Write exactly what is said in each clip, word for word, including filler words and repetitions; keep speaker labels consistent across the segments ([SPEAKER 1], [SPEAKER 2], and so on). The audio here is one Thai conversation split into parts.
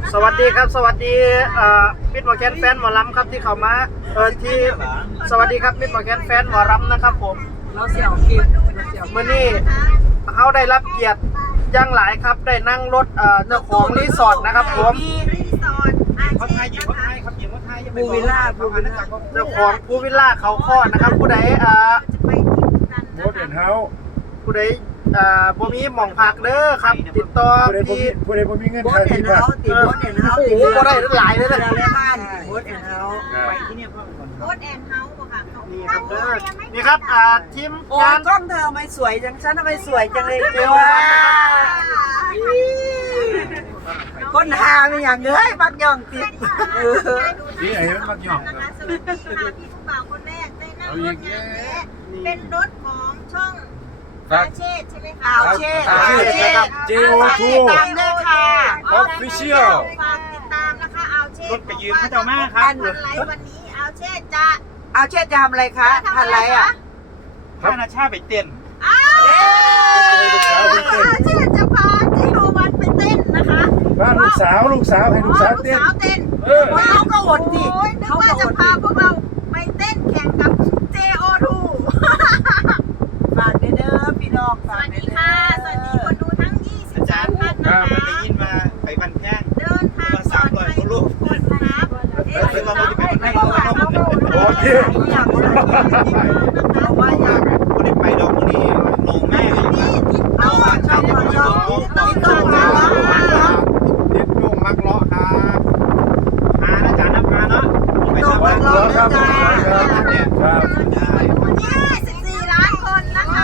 [SPEAKER 1] สวัสดีครับสวัสดีมิตรหมอแคนแฟนหมอลำครับที่เขามาเออที่สวัสดีครับมิตรหมอแคนแฟนหมอลำนะครับผม
[SPEAKER 2] เราเสี่ยวกิน
[SPEAKER 1] เมื่อนี้เขาได้รับเกียรติย่างหลายครับได้นั่งรถเจ้าของรีสอร์ทนะครับผม
[SPEAKER 3] เขาไทยยิงเขาไทยครับยิงเขาไทย
[SPEAKER 2] ภูวิลล่าภูวิลล่า
[SPEAKER 1] เจ้าของภูวิลล่าเขาข้อนะครับผู้ใดอ่า
[SPEAKER 3] โบสเอ็นเฮา
[SPEAKER 1] ผู้ใดอ่าบ่มีหม่องพักเด้อครับติดต่อที่
[SPEAKER 3] ผู้ใดบ่มีเงิน
[SPEAKER 2] โบสเอ็นเฮาติดโบสเอ็นเฮาติด
[SPEAKER 1] โอ้บ่ได้หลายเลยนะ
[SPEAKER 2] อะไรบ้านโบสเอ็นเฮา
[SPEAKER 3] ไปที่นี่พ่อก่อน
[SPEAKER 4] โบสแอนเฮาส์ค่ะ
[SPEAKER 1] นี่ครับเด้อนี่ครับอ่าทีม
[SPEAKER 2] โอ้
[SPEAKER 1] งาน
[SPEAKER 2] กล้องเธอไม่สวยจังฉันทำไมสวยจังเลยเจ้าคนหาไม่อย่างเลยมักย่องติด
[SPEAKER 3] นี่ไอ้มันมักย่อง
[SPEAKER 4] นะคะสวัสดีค่ะพี่ผู้บ่าวคนแรกได้นั่งรถงานนี้เป็นรถของช่องอาเชษใช่ไหมคะ
[SPEAKER 2] อาเชษอาเชษ
[SPEAKER 3] เจโอทู
[SPEAKER 2] ตามด้วยค่ะ
[SPEAKER 3] ออฟฟิเชียล
[SPEAKER 4] ฝากติดตามนะคะอาเชษ
[SPEAKER 3] รถไปยืมพระเจ้ามากครับ
[SPEAKER 4] พันไลฟ์วันนี้อาเชษจะ
[SPEAKER 2] อาเชษจะทำอะไรคะพันไรอ่ะ
[SPEAKER 3] พระนาชาไปเต้น
[SPEAKER 4] อ้าวอาเชษจะพาจิโรวันไปเต้นนะคะ
[SPEAKER 3] บ้านลูกสาวลูกสาวให้ลูกสาวเต้น
[SPEAKER 4] เต้น
[SPEAKER 2] เขาก็อดดิ
[SPEAKER 4] เขาก็จะพาพวกเราไปเต้นแข่งกับ เจ โอ ทู
[SPEAKER 2] ฝากเด้อพี่น้อง
[SPEAKER 4] สวัสดีค่ะสวัสดีคนดูทั้งยี่สิบสามท่านนะคะ
[SPEAKER 3] มันได้ยินมาไปบันแข้ง
[SPEAKER 4] เดินทางปลอดภัยทุกคนครับเอ๊ะเราจะไปไหนบ้างครับ
[SPEAKER 3] โอเค
[SPEAKER 2] เอาว่าอยาก
[SPEAKER 3] คนได้ไปดอกคนนี้หนูแม่
[SPEAKER 4] นี่ทิศเอา
[SPEAKER 2] ชอบชอบชอบต้องต้องมา
[SPEAKER 3] เด็ดนุ่งมักเลาะครับหานะจ๊ะน้ำมาเนาะไปสบาย
[SPEAKER 2] รอครับ
[SPEAKER 3] เนี่ยครับ
[SPEAKER 4] ยี่สิบสี่ล้านคนนะคะ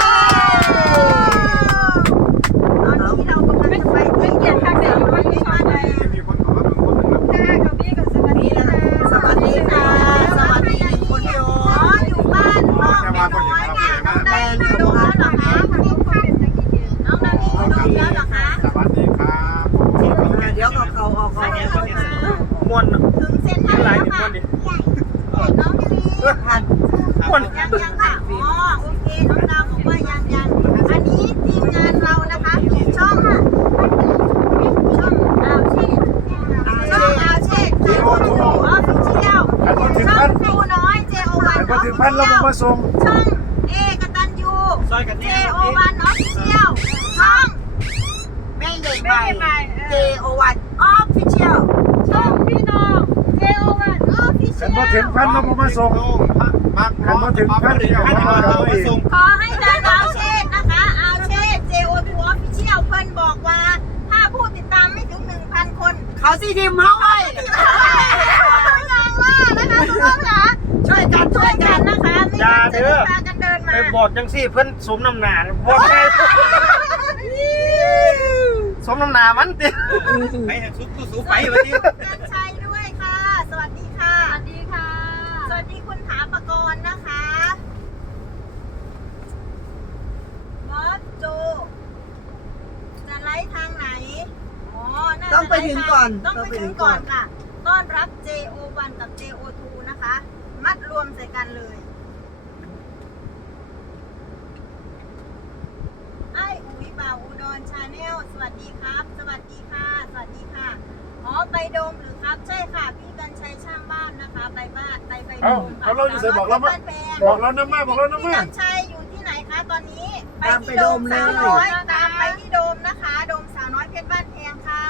[SPEAKER 4] ตอนนี้เรากำลังจะไปที่เกียรติศักดิ์เดี๋ยววันนี้มาเลย
[SPEAKER 3] มีคนขอมาเป็นคนหนึ่งแล้ว
[SPEAKER 4] ค่ะกับพี่กับสวัสดีค่ะ
[SPEAKER 2] สวัสดีค่ะสวัสดีคนโย
[SPEAKER 4] อ๋ออยู่บ้านพ่อแม่น้อยเนี่ยน้องได้ดูแล้วเหรอคะน้องนานีดูแล้วเหรอคะ
[SPEAKER 3] สวัสดีครับ
[SPEAKER 2] เดี๋ยวเขาเขาออกก่อน
[SPEAKER 1] มวน
[SPEAKER 4] ถึงเส้นทางแล้วค่ะน้องนานี
[SPEAKER 2] ทัน
[SPEAKER 1] มวน
[SPEAKER 4] ยังยังค่ะอ๋อโอเคน้องดาวบอกว่ายังยังอันนี้ทีมงานเรานะคะช่องช่องอาวเชษช่องอาวเชษเจโอทูออฟฟิเชียลช่องครูน้อยเจโอวันออฟฟิเชียลช่องเอกตันยูเจโอวันออฟฟิเชียลช่องแม่ใหญ่ใหม่เจโอวันออฟฟิเชียลช่องพี่น้องเจโอวันออฟฟิเชี
[SPEAKER 3] ฉั
[SPEAKER 4] ย
[SPEAKER 3] น
[SPEAKER 4] ล
[SPEAKER 3] มาถึงพันแล้วผมมาส่งฉันมาถึงพันเดียวมาส่ง
[SPEAKER 4] ขอให้ดังอาวเชษนะคะอาวเชษ เจ โอ ทู Official เพิ่นบอกว่าถ้าผู้ติดตามไม่ถึง หนึ่งพัน คน
[SPEAKER 2] เขาซีทีมเขาไว้
[SPEAKER 4] ยังว่านะคะทุกคนค่ะช่วยกันช่วยกันนะคะไม่งั้นจะได้พากันเดินมา
[SPEAKER 1] ไปบอกจังซี่เพิ่นสมน้ำหนาบอกไปสมน้ำหนามันติ
[SPEAKER 3] ไปซุปตู้สูไปวันนี้
[SPEAKER 4] กันชัยด้วยค่ะ สวัสดีค่ะ สวัสดีค่ะ สวัสดีคุณถาปกรณ์นะคะบอสโจจะไลฟ์ทางไหนอ๋อน่าจะ
[SPEAKER 2] ต้องไปถึงก่อน
[SPEAKER 4] ต้องไปถึงก่อนค่ะ ต้อนรับ เจ โอ วัน กับ เจ โอ ทู นะคะ มัดรวมใส่กันเลยไอ้อุ๋ยบ่าวอุดรชาแนลสวัสดีครับ สวัสดีค่ะ สวัสดีค่ะอ๋อไปโดมหรือครับใช่ค่ะพี่กันชัยช่างบ้านนะคะไปบ้านไปไปโด
[SPEAKER 3] เอ้าม เขาเราอยู่เสร็จบอกเรามั้ยบอกเราน้ำมาบอกเราน้ำ
[SPEAKER 4] พี่
[SPEAKER 3] มา
[SPEAKER 4] กันชัยอยู่ที่ไหนคะตอนนี้ไป
[SPEAKER 2] ตามไป
[SPEAKER 4] ที่
[SPEAKER 2] โด
[SPEAKER 4] โด
[SPEAKER 2] ม
[SPEAKER 4] ม
[SPEAKER 2] เล
[SPEAKER 4] สาวย น้อยตามไปที่โดมนะคะ โดมสาวน้อยเพชรบ้านแพงค่ะ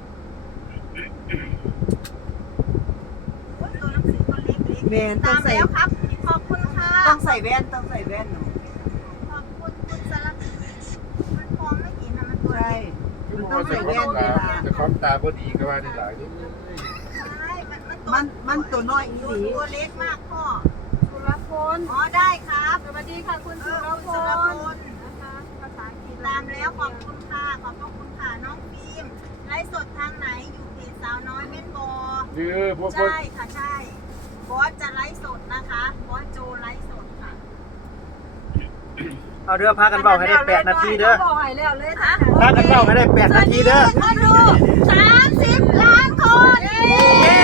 [SPEAKER 4] โอ้ยตัวหนังสือตัวเล็ก
[SPEAKER 2] แมน
[SPEAKER 4] ๆ
[SPEAKER 2] ต้อ
[SPEAKER 4] ตาง ม
[SPEAKER 2] ใส่
[SPEAKER 4] แล้วครับขอบคุณค่ะ
[SPEAKER 2] ต้องใส่แว่นต้องใส่แว่น
[SPEAKER 4] ขอบคุณคุณสลับมันพองไม่เห็นนะมันตัว
[SPEAKER 2] ใช่
[SPEAKER 4] เล็ก
[SPEAKER 2] มันต้องใส่แว่นเวลา
[SPEAKER 3] จะความตาพอดีก็ว่าได้หลาย
[SPEAKER 4] ใช่มันมันตัว
[SPEAKER 2] มันมันตัวน้อยอี
[SPEAKER 4] ตัว
[SPEAKER 2] หลี
[SPEAKER 4] ตัวเล็กมากพ่อ
[SPEAKER 5] สุรพล
[SPEAKER 4] อ๋อได้ครับ
[SPEAKER 5] สวัสดีค่ะคุณ
[SPEAKER 4] เอ
[SPEAKER 5] สุ
[SPEAKER 4] อ
[SPEAKER 5] ร
[SPEAKER 4] คุณ
[SPEAKER 5] พ
[SPEAKER 4] สุร
[SPEAKER 5] ล
[SPEAKER 4] พล
[SPEAKER 5] นะคะภาษาอังกฤษ
[SPEAKER 4] ตามแล้วขอบคุณค่ะขอบพระคุณค่ะน้องฟิล์มไลฟ์สดทางไหนอยู่เพจสาวน้อยเม่นบอ
[SPEAKER 3] ยือพวก
[SPEAKER 4] ใช่ค่ะใช่บอสจะไลฟ์สดนะคะบอสโจไลฟ์สดค่ะ
[SPEAKER 1] เอาเด้อพากันเบาให้ได้แปดนาทีเด้อ
[SPEAKER 5] บอกให้แล้วเลยค่ะ
[SPEAKER 1] พากันเบาให้ได้แปดนาทีเด้อ
[SPEAKER 4] คนดูสามสิบล้านคนเย้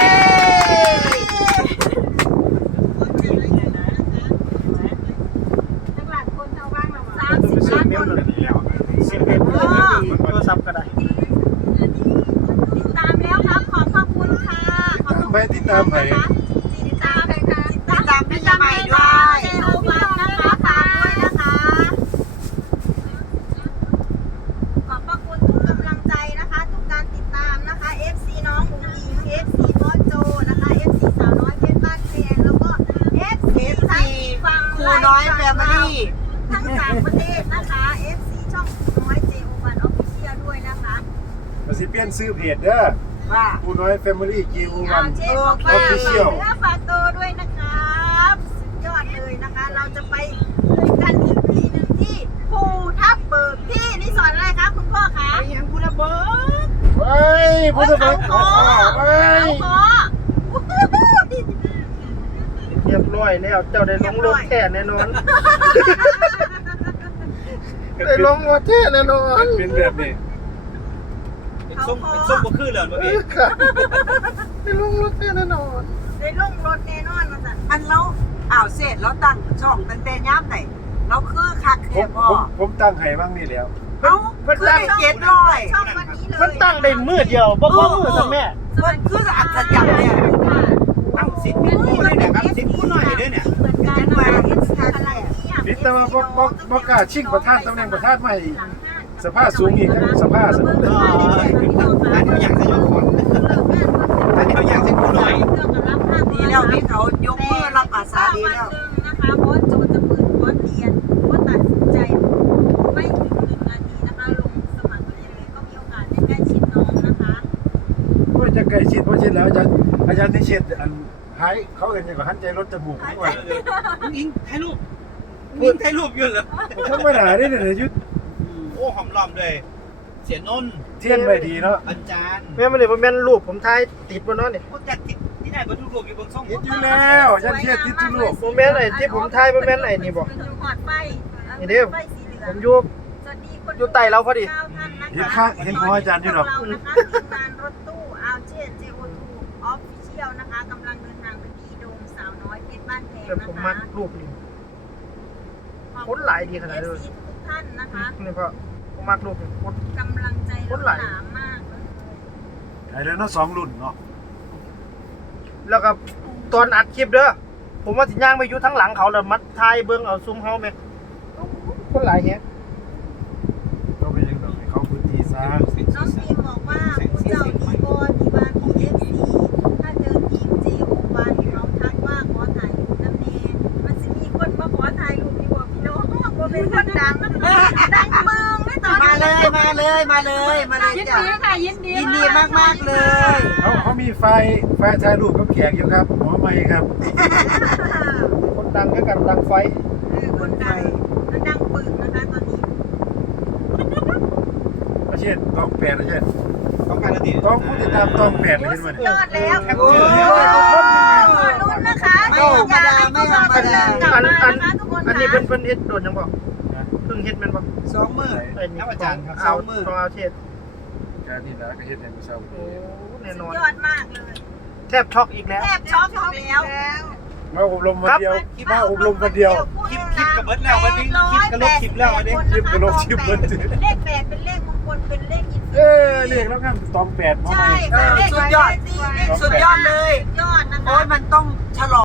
[SPEAKER 4] บอสจะไลฟ์สดนะคะ
[SPEAKER 5] จังหวัดคนชาวบ้านเรา
[SPEAKER 4] สามสิบล้านคน
[SPEAKER 1] สิบเอ็ดโทรศัพท์ก็ได้
[SPEAKER 4] ติดตามแล้ว
[SPEAKER 3] ติดตามให้
[SPEAKER 4] ติดตามเลยค่ะ
[SPEAKER 2] ติดตามพี่ใหม่ด้วย
[SPEAKER 4] เจโอวันนะคะฝากด้วยนะคะ ขอบพระคุณทุกกำลังใจนะคะ ทุกการติดตามนะคะ เอฟ ซี น้องอุ๋งอิง เอฟ ซี บอสโจนะคะ เอฟ ซี สาวน้อยเพชรบ้านแพงแล้วก็ เอฟ ซี ทั้งฝั่ง
[SPEAKER 2] ครูน้อยแฟมิลี่
[SPEAKER 4] ทั้งต่างประเทศนะคะ เอฟ ซี ช่องครูน้อยเจโอวันออฟฟิเชียลด้วยนะคะ
[SPEAKER 3] มาสิเปลี่ยนซื้อเพจเด้อ
[SPEAKER 2] ว่า
[SPEAKER 3] ผู้น้อยแฟมิลี่จีอูวั
[SPEAKER 4] เอา
[SPEAKER 3] น
[SPEAKER 4] เช่นบอกว่า
[SPEAKER 3] Official
[SPEAKER 4] เนื้อฝากตัวด้วยนะครับสุดยอดเลยนะคะ เราจะไปด้วยกันอีกทีหนึ่งที่ภูทับเบิกที่นี่สอนอะไรคะคุณพ่อคะ
[SPEAKER 2] ไปยังคุณระเบิด
[SPEAKER 3] เฮ้ยผู้สมัครขอเฮ้ย
[SPEAKER 4] เอาคอ
[SPEAKER 1] เรียบร้อยแล้วเจ้าได้ลงรถแท้แน่นอนได้ลงรถแท้แน่นอน
[SPEAKER 3] เป็นแบบนี้
[SPEAKER 4] เขาคอ
[SPEAKER 3] ส้มก็คือเลยมาเอง
[SPEAKER 1] ครับได้ลงรถแท้แน่นอน
[SPEAKER 4] ได้ลงรถแน่นอนมาสั่น
[SPEAKER 2] อันเราอ้าวเสร็จแล้วตั้งช่องตั้งแต่ย่ามไหนเราคือคัก
[SPEAKER 3] ผ
[SPEAKER 2] แค่
[SPEAKER 3] ม
[SPEAKER 2] พ่อ
[SPEAKER 3] ผมผมตั้งให้บ้างนี่แล้ว
[SPEAKER 2] เอ้าคือได้เจ็ดร้อย
[SPEAKER 4] ช่องวันนี้เลย
[SPEAKER 1] มันตั้งได้มือเดียวบ่พอมือซะแม่
[SPEAKER 2] มันคืออัศจรรย์เนี่ย
[SPEAKER 3] ตั้งสิทธิ์ผู้เลยเนี่ยครับสิทธิ์ผู้หน่อยด้วยเนี่ย
[SPEAKER 4] เหมือนกันมาเอฟซีอะไรเนี่ย
[SPEAKER 3] นี่แต่ว่าบ่บ่บ่กล้าชิงประธานตำแหน่งประธานใหม่สภาพสูงอีกครับสภาพสูง
[SPEAKER 4] อันนี้อยากจะยกของอันนี้อยากจะผู้หน่อย
[SPEAKER 2] ดีแล้วนี่เขายกมือรับอาสาดีแล้ว
[SPEAKER 4] นะคะเพราะโจจะเปิดคอร์สเรียนก็ตัดสินใจไม่ถึงหนึ่งนาทีนะคะลงสมัครเรียนเลยก็มีโอกาสได้ใกล้ชิดน้องนะคะ
[SPEAKER 3] ก็จะใกล้ชิดเพราะชิดแล้วอาจารย์อาจารย์นิเชษอันหายเขาเอ็นอย่างกับหันใจรถจมูกด้วย
[SPEAKER 6] อิงถ่ายรูปอิงถ่ายรูปอยู่เหรอ
[SPEAKER 3] ผมธรรมดาได้เนี่ยยุทธ
[SPEAKER 6] โอ้หอมล้อมเลย เสียนนท์
[SPEAKER 3] เทียนไปดีเนาะ
[SPEAKER 6] อาจารย์
[SPEAKER 1] แม่มันนี่บ่แม่นรูปผมถ่ายติดบ่เนาะนี่
[SPEAKER 6] พวกจัดที่ที่ไหนบรรทุกรูปอยู่บนช่อง
[SPEAKER 3] ติดอยู่แล้วอาจารย์เทียนติดที่ลูก
[SPEAKER 1] บ่แม่นไอ้ที่ผมถ่ายบ่แม่นไอ้นี่บ่
[SPEAKER 4] เป็นหอดไฟ
[SPEAKER 1] นี่เด้อ
[SPEAKER 4] ไฟสีเหลือ
[SPEAKER 1] ผมอยู่
[SPEAKER 4] สวัสดีคน
[SPEAKER 1] อยู่ใต้เราพอดี
[SPEAKER 4] เก้าท่านนะคะ
[SPEAKER 3] เห็นข้างเห็นหัวอาจารย์อยู่ดอก
[SPEAKER 4] เรานะคะทีมงานรถตู้อาเจเจโอทูออฟฟิเชียลนะคะกำลังเดินทางไปที่โดมสาวน้อยเพชรบ้านแพง
[SPEAKER 1] แต่
[SPEAKER 4] นะ
[SPEAKER 1] ผม
[SPEAKER 4] คะ
[SPEAKER 1] มักรูปนี่คนหลายดีขนาดนั้นเลย
[SPEAKER 4] เอฟซีทุกท่านนะคะ
[SPEAKER 1] นี่พ่อผมมักรูปนี่คน
[SPEAKER 4] กำลังใจ
[SPEAKER 1] คน
[SPEAKER 4] ล้น
[SPEAKER 1] หลาย
[SPEAKER 4] หลามมากเลย
[SPEAKER 3] ไอ้เรื่องนั้นสองรุ่นเนาะ
[SPEAKER 1] แล้วก็ตอนอัดคลิปเด้อผมว่าสิย่างไปอยู่ทั้งหลังเขาแล้วมัดถ่ายเบิ่งเอาซุมเฮาแม่คนหลายแฮะ
[SPEAKER 3] ก็ไปยังดอกให้เขาพื้นที่ซะ
[SPEAKER 4] น้องทีมบอกว่าผู้เจ้าดีบอดีบาทีเอฟซีถ้าเจอทีมจีโอวันเขาทักว่าขอถ่ายรูปน้ำเนมันจะมีคนมาขอถ่ายรูปอยู่บ่พี่น้องว่าเป็นคนดังดังเมืองไม่ตอน
[SPEAKER 2] มาเลยมาเลยมาเลยมาเลย
[SPEAKER 5] ยิน
[SPEAKER 2] จ้ะ
[SPEAKER 5] ดีค่ะยินดี
[SPEAKER 2] ยินดีมากๆเลย
[SPEAKER 3] เขาเขามีไฟไฟถ่ายรูปกับแขกอยู่ครับหัวไม้ครับ
[SPEAKER 1] คนดังก็กันดังไฟ
[SPEAKER 4] เออคนดังมันดังปึกนะคะตอนนี้
[SPEAKER 3] อาเช่นต้องแปดอาเช่น
[SPEAKER 6] ต้องการระดิ
[SPEAKER 3] ต้องผู้ติดตามต้องแปดเลยเห็นไหม
[SPEAKER 4] ยอดแล้ว
[SPEAKER 2] โอ้
[SPEAKER 4] ขอลุ้นนะคะอย่าให้พวกเราตะลึงกลับมานะคะทุกคน
[SPEAKER 1] อันนี้
[SPEAKER 4] ค่ะ
[SPEAKER 1] เพิ่นเพิ่นเฮ็ดโดนจังบ่เพิ่งเฮ็ดแม่นบ่
[SPEAKER 2] สองมือ
[SPEAKER 1] ไอ้นี่ของเอาของเอาเทศ
[SPEAKER 3] การที่นะก็เห็นในมือเช้า
[SPEAKER 1] โอ้แน่นอน
[SPEAKER 4] ยอดมากเลย
[SPEAKER 1] แทบช็อกอีกแล้ว
[SPEAKER 4] แทบช็อกแล้ว
[SPEAKER 3] มาอบรมวันเดียวมาอบรมวันเดียว
[SPEAKER 6] คลิปคลิปกับเบิร์ดแล้ววันนี้คลิปกับลบคลิปแล้ววันนี้
[SPEAKER 3] คลิปกับลบคลิปเบิร์ด
[SPEAKER 4] เลขแปดเป็นเลขมงคลเป็นเลขอิน
[SPEAKER 3] เออเรียกแล้วกันตองแปดมา
[SPEAKER 4] ใช่
[SPEAKER 3] ใหม่
[SPEAKER 4] ค่ะเลข
[SPEAKER 2] สุดยอด
[SPEAKER 4] เลข
[SPEAKER 2] สุดยอดเลย
[SPEAKER 4] ยอดนะคะ
[SPEAKER 2] โอ้ยมันต้องฉลอง